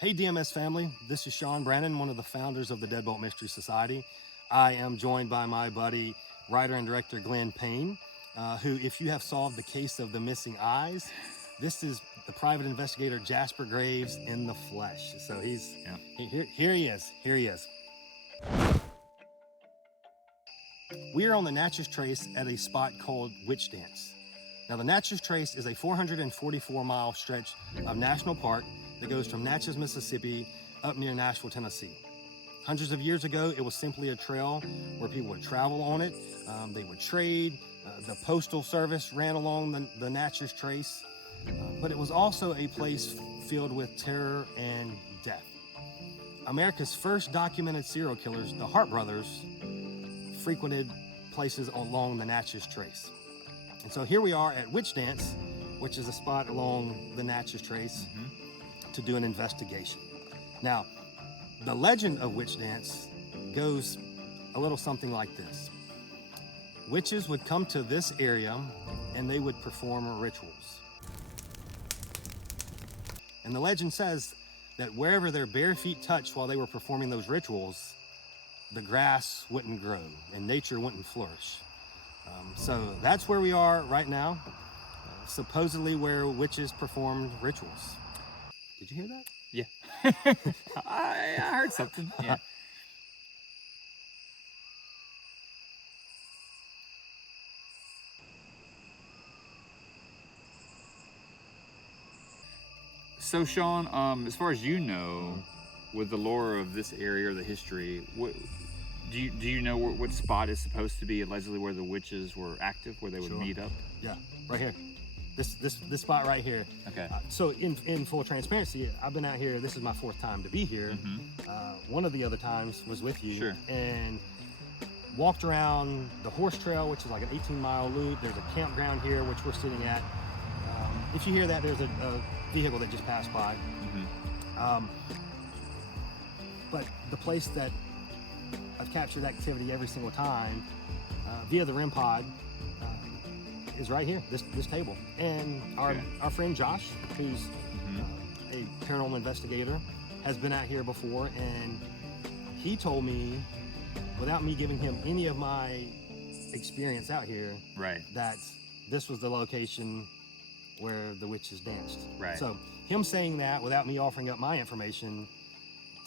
Hey DMS family, this is Shawn Brannon, one of the founders of the Deadbolt Mystery Society. I am joined by my buddy, writer and director Glenn Payne, who, if you have solved the case of the missing eyes, this is the private investigator Jasper Graves in the flesh. So here he is. We are on the Natchez Trace at a spot called Witch Dance. Now the Natchez Trace is a 444-mile stretch of national park that goes from Natchez, Mississippi up near Nashville, Tennessee. Hundreds of years ago, it was simply a trail where people would travel on it. They would trade. The Postal Service ran along the Natchez Trace, but it was also a place filled with terror and death. America's first documented serial killers, the Hart brothers, frequented places along the Natchez Trace. And so here we are at Witch Dance, which is a spot along the Natchez Trace, to do an investigation. Now, the legend of Witch Dance goes a little something like this. Witches would come to this area and they would perform rituals. And the legend says that wherever their bare feet touched while they were performing those rituals, the grass wouldn't grow and nature wouldn't flourish. So that's where we are right now, supposedly where witches performed rituals. Did you hear that? Yeah. I heard something. Yeah. So Shawn, as far as you know, with the lore of this area or the history, what do you know what spot is supposed to be allegedly where the witches were active, where they would meet up? Yeah, right here. This spot right here. Okay. So in full transparency, I've been out here. This is my fourth time to be here. One of the other times was with you. Sure. And walked around the horse trail, which is like an 18-mile loop. There's a campground here, which we're sitting at. If you hear that, there's a vehicle that just passed by. But the place that I've captured activity every single time via the REM pod is right here, this table. And our friend Josh, who's a paranormal investigator, has been out here before, and he told me, without me giving him any of my experience out here, that this was the location where the witches danced. So him saying that without me offering up my information,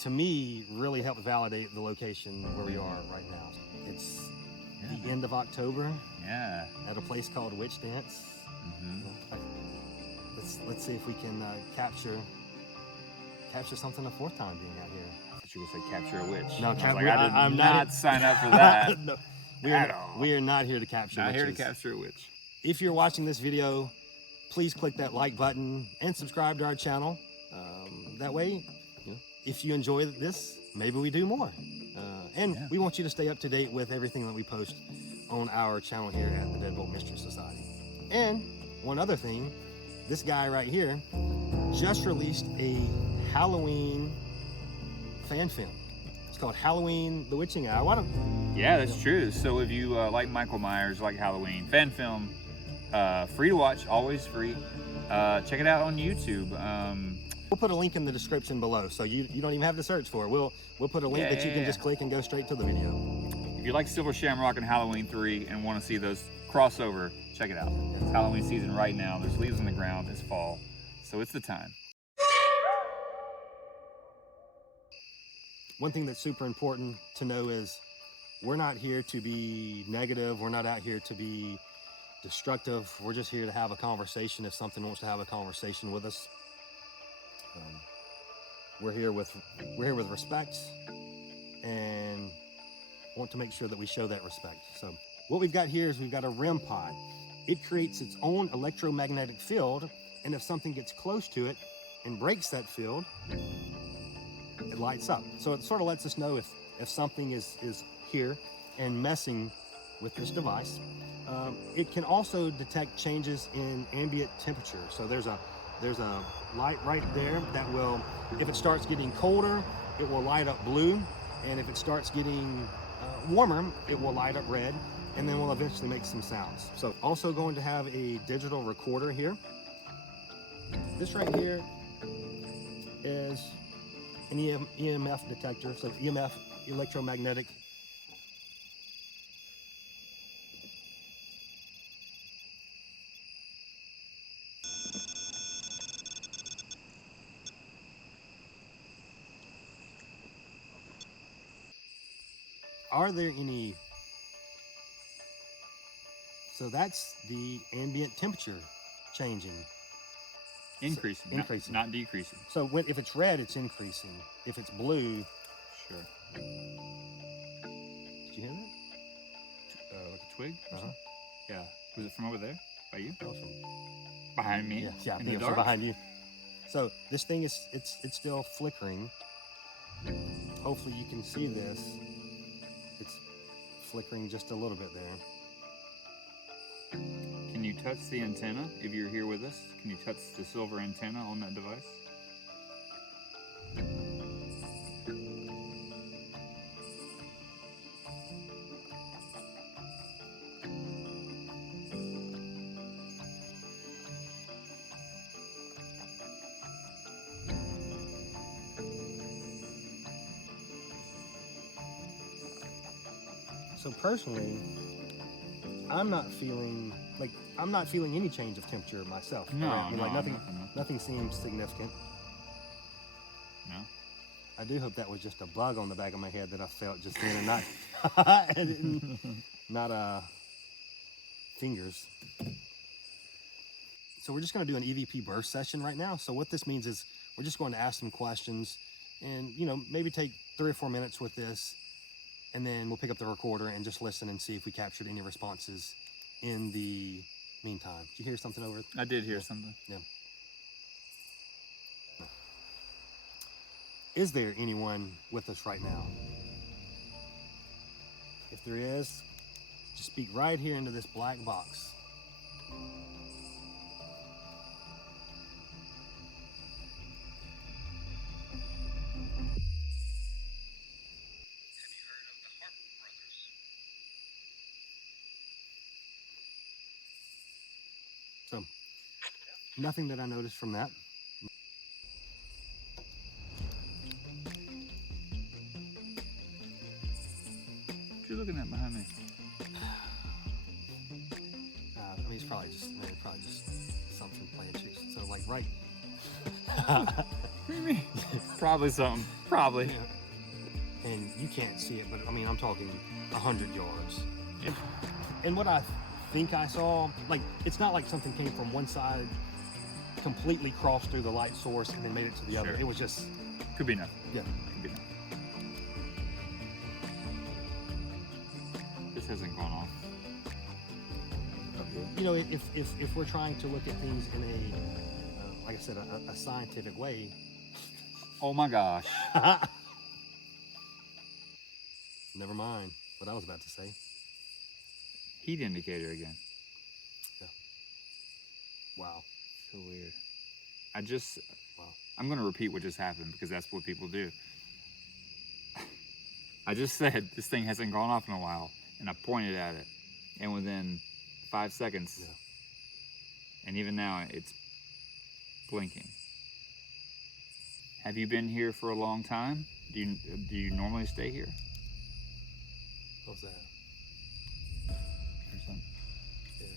to me, really helped validate the location where we are right now. It's the end of October. At a place called Witch Dance. Let's see if we can capture something a fourth time being out here. I thought you would say capture a witch. No, I'm not sign up for that. No, all. We are not here to capture Not witches. here to capture a witch. If you're watching this video, please click that like button and subscribe to our channel. That way, if you enjoy this, maybe we do more. We want you to stay up to date with everything that we post on our channel here at the Deadbolt Mystery Society. And one other thing, this guy right here just released a Halloween fan film. It's called Halloween: The Witching Hour. Yeah, that's true. So if you like Michael Myers, like Halloween, fan film, free to watch, always free. Check it out on YouTube. We'll put a link in the description below, so you don't even have to search for it. We'll put a link that you can just click and go straight to the video. If you like Silver Shamrock and Halloween 3 and want to see those crossover, check it out. It's Halloween season right now. There's leaves on the ground. It's fall, so it's the time. One thing that's super important to know is we're not here to be negative. We're not out here to be destructive. We're just here to have a conversation if something wants to have a conversation with us. We're here with respect and want to make sure that we show that respect. So what we've got here is we've got a REM pod. It creates its own electromagnetic field, and if something gets close to it and breaks that field, it lights up. So it sort of lets us know if something is here and messing with this device. It can also detect changes in ambient temperature. So there's a light right there that will, if it starts getting colder, it will light up blue, and if it starts getting warmer, it will light up red, and then we'll eventually make some sounds. So also going to have a digital recorder here. This right here is an EMF detector, so EMF, electromagnetic. Are there any? So that's the ambient temperature changing. Increasing, So, increasing. Not decreasing. So if it's red, it's increasing. If it's blue, Sure. did you hear that? Like a twig? Uh-huh. Yeah. Was it from over there? By you? That was from, Behind me? yeah, I In think the it was dark? from behind you. So this thing is, it's still flickering. Hopefully you can see this. It's flickering just a little bit there. Can you touch the antenna if you're here with us? Can you touch the silver antenna on that device? So personally, I'm not feeling any change of temperature myself. No, around me. no, Like nothing. nothing seems significant. No. I do hope that was just a bug on the back of my head that I felt just then, and not not fingers. So we're just going to do an EVP burst session right now. So what this means is we're just going to ask some questions, and maybe take 3 or 4 minutes with this, and then we'll pick up the recorder and just listen and see if we captured any responses in the meantime. Did you hear something over? I did hear something. Yeah. Is there anyone with us right now? If there is, just speak right here into this black box. So, nothing that I noticed from that. What you looking at behind me? I mean, it's probably just something playing tricks. So, like, right. What do you mean? Probably something. Probably. Yeah. And you can't see it, but I mean, I'm talking 100 yards. Yep. And what I think I saw, like, it's not like something came from one side, completely crossed through the light source, and then made it to the other. Sure. It was just, Could be nothing. yeah. Could be nothing. This hasn't gone off. If we're trying to look at things in a, like I said, a scientific way. Oh my gosh. Never mind what I was about to say. Heat indicator again. Yeah. Wow. So weird. Wow. I'm going to repeat what just happened because that's what people do. I just said this thing hasn't gone off in a while, and I pointed at it, and within 5 seconds, Yeah. and even now, it's blinking. Have you been here for a long time? Do you normally stay here? What was that? Or something? Yeah.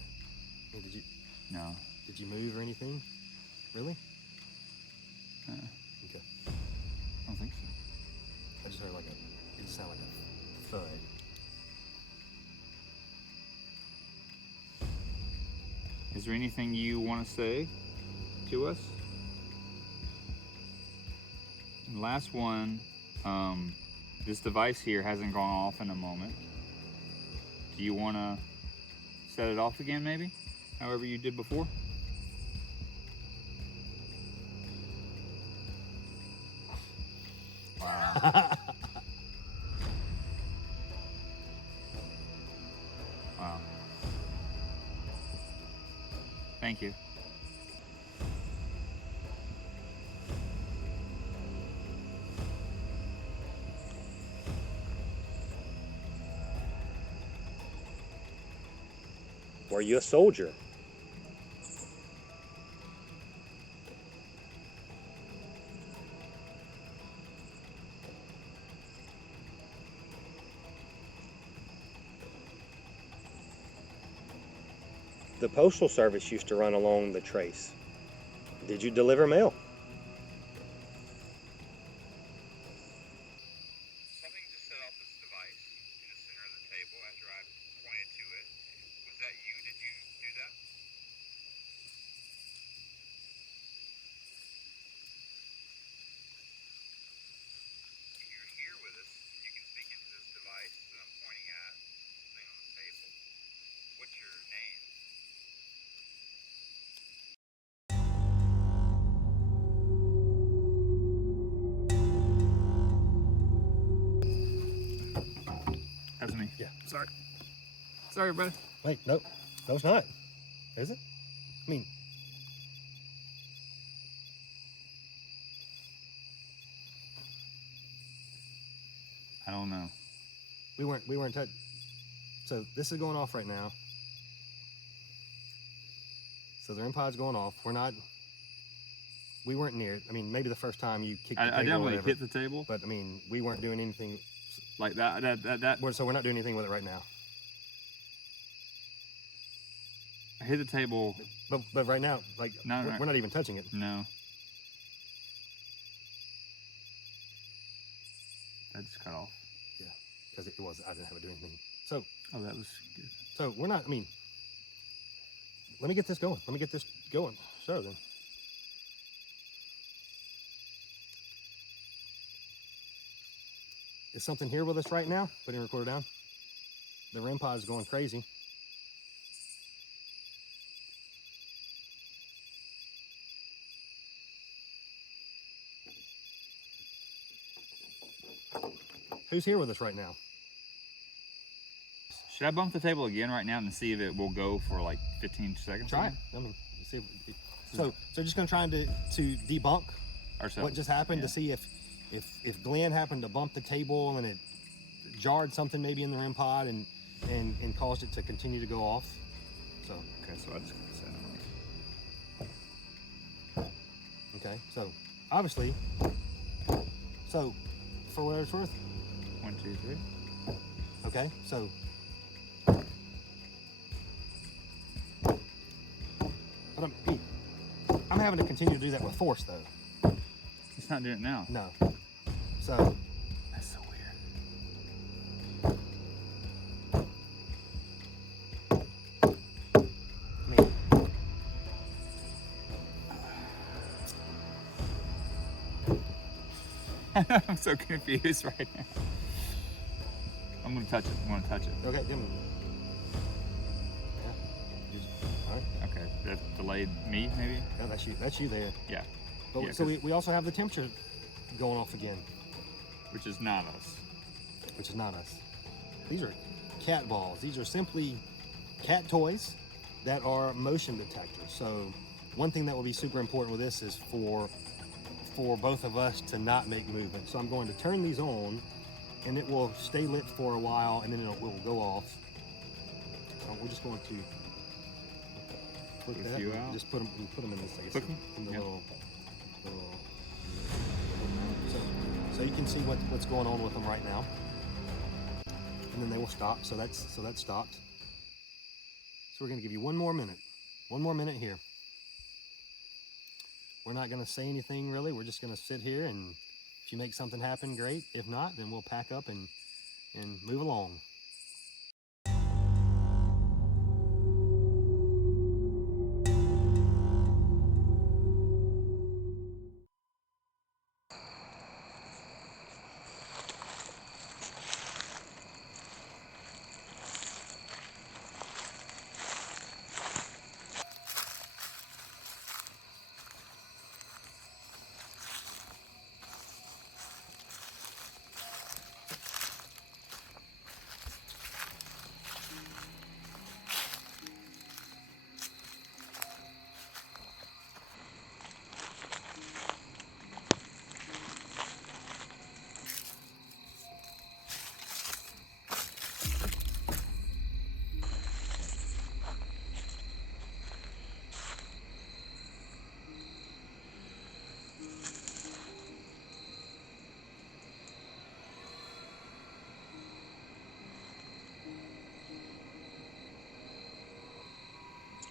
Hey, No. did you move or anything? Really? Okay. I don't think so. I just heard it just sounded like a thud. Is there anything you want to say to us? And last one, this device here hasn't gone off in a moment. Do you want to set it off again, maybe? However you did before? Wow. Wow. Thank you. Were you a soldier? the Postal Service used to run along the trace. Did you deliver mail? Something just set off this device in the center of the table after I pointed to it. Was that you? Did you do that? If you're here with us, you can speak into this device that I'm pointing at, thing on the table. What's your name? That's me. Yeah. Sorry. Sorry, brother. Wait, no, it's not. Is it? I mean, I don't know. we weren't touched. So this is going off right now. So the REM pod's going off. We weren't near it. I mean, maybe the first time you kicked the table. I or definitely whatever, hit the table. but I mean, we weren't doing anything. Like that. So we're not doing anything with it right now. I hit the table. But right now, like, No, we're not even touching it. No. That just cut off. Yeah, because it was. I didn't have to do anything. So. Oh, that was good. So we're not. I mean, let me get this going. So then. Is something here with us right now? Putting recorder down. The REM pod is going crazy. Who's here with us right now? Should I bump the table again right now and see if it will go for like 15 seconds? Try it. I mean, see. So just gonna try to debunk Ourselves. what just happened, to see if Glenn happened to bump the table and it jarred something maybe in the REM pod and caused it to continue to go off. So Okay, so I just set it. okay, so obviously, so for what it's worth. 1, 2, 3. Okay, so but I'm having to continue to do that with force though. It's not doing it now. No. So That's so weird. I mean, I'm so confused right now. I'm gonna touch it. okay, give me. Yeah. All right. Okay, that delayed me maybe. Yeah, that's you there. Yeah. But Yeah, so we also have the temperature going off again, Which is not us. which is not us. These are cat balls. These are simply cat toys that are motion detectors. So one thing that will be super important with this is for both of us to not make movement. So I'm going to turn these on and it will stay lit for a while and then it will go off. We're just going to put Put a that, few out? just put them in this thing. Put them? In the Yeah. little so you can see what's going on with them right now. And then they will stop. So that's stopped. So we're going to give you one more minute here. We're not going to say anything really. We're just going to sit here, and if you make something happen, great. If not, then we'll pack up and move along.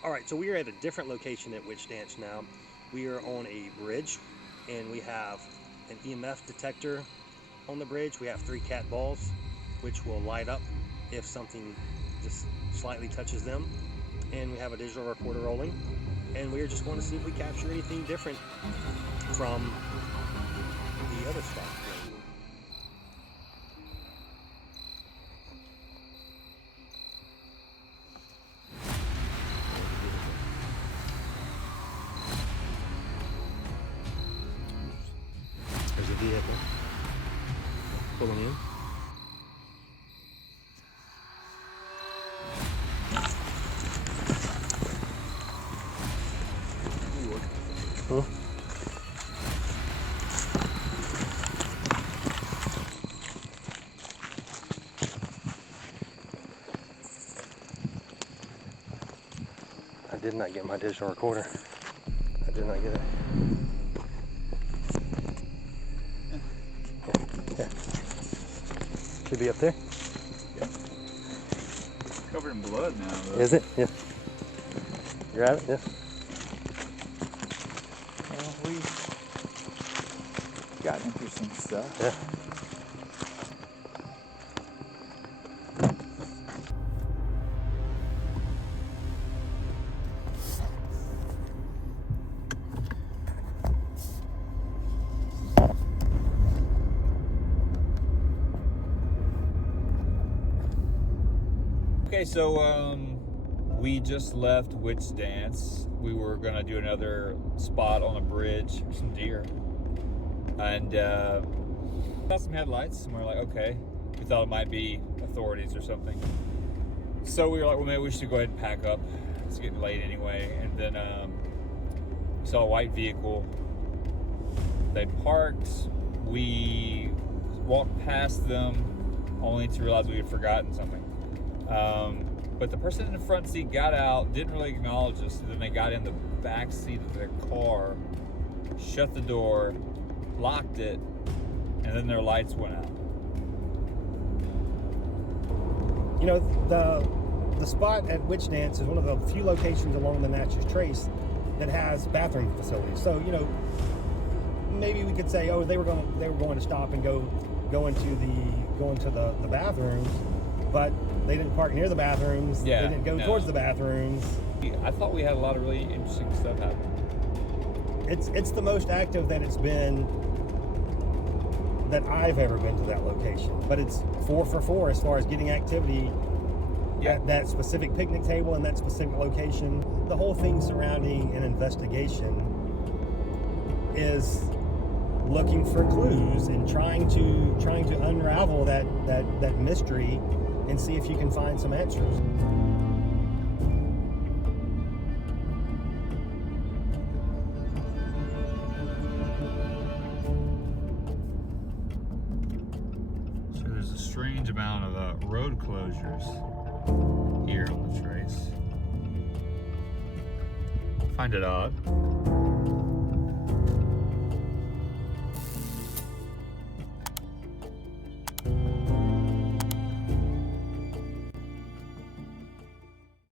All right, so we are at a different location at Witch Dance now. We are on a bridge, and we have an EMF detector on the bridge. We have 3 cat balls, which will light up if something just slightly touches them. And we have a digital recorder rolling. And we are just going to see if we capture anything different from the other spot. There's a vehicle pulling in. Huh? I did not get my digital recorder. I did not get it. Yeah. Should be up there. It's covered in blood now, though. Is it? Yeah. Grab it? Yeah. Well, we got interesting stuff. Yeah. Okay, so we just left Witch Dance. We were gonna do another spot on a bridge for some deer, and saw some headlights, and we were like, okay. We thought it might be authorities or something. So we were like, well, maybe we should go ahead and pack up. It's getting late anyway. And then we saw a white vehicle. They parked. We walked past them, only to realize we had forgotten something. But the person in the front seat got out, didn't really acknowledge us, and then they got in the back seat of their car, shut the door, locked it, and then their lights went out. You know, the spot at Witch Dance is one of the few locations along the Natchez Trace that has bathroom facilities. So, you know, maybe we could say, oh, they were going to stop and go into the bathrooms, but they didn't park near the bathrooms. Yeah, they didn't go towards the bathrooms. I thought we had a lot of really interesting stuff happen. It's the most active that it's been that I've ever been to that location. But it's 4 for 4 as far as getting activity at that specific picnic table and that specific location. The whole thing surrounding an investigation is looking for clues and trying to unravel that mystery and see if you can find some answers. So there's a strange amount of road closures here on the trace. I find it odd.